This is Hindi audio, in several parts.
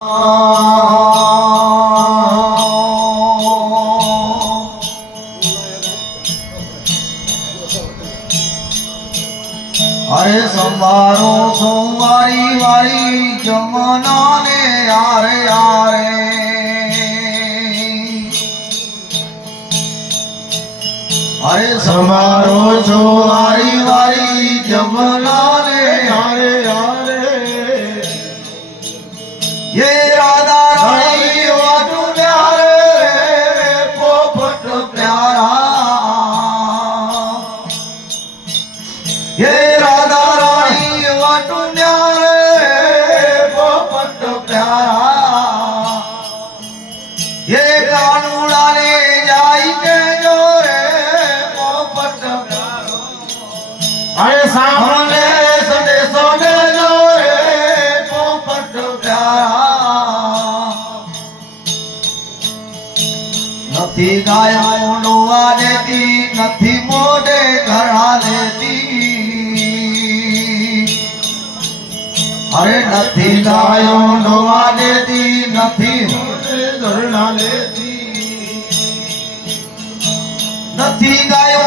અરે સંભારો સોમવારી વારી જમના ને આરે આરે. અરે સંભારો સોમવારી વારી જમના सामने नथी गाया उनवा देती नथी मोडे घरा देती अरे नथी गायो उनवा देती नथी मोडे घरना देती नथी गायो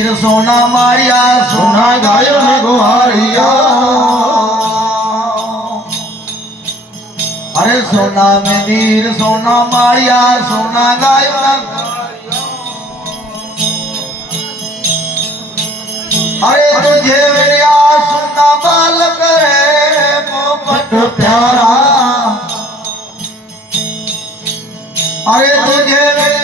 वीर सोना मारिया, सोना गायो ने गुहारिया अरे सोना में वीर, सोना मारिया, सोना गायो अरे तुझे मेरा सुना बाल करे पोपट प्यारा। अरे तुझे मेरा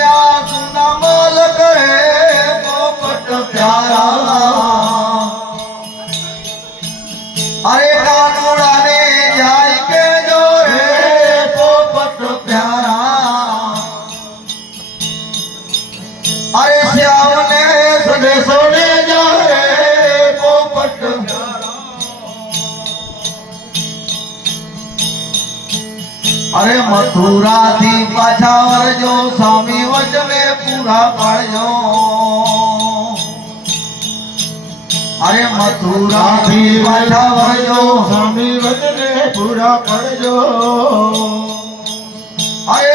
અરે મથુરાથી પાછા વરજો સ્વામી વચને પૂરા પાડજો અરે મથુરાથી પાછા વરજો સ્વામી વચને પૂરા પડજો અરે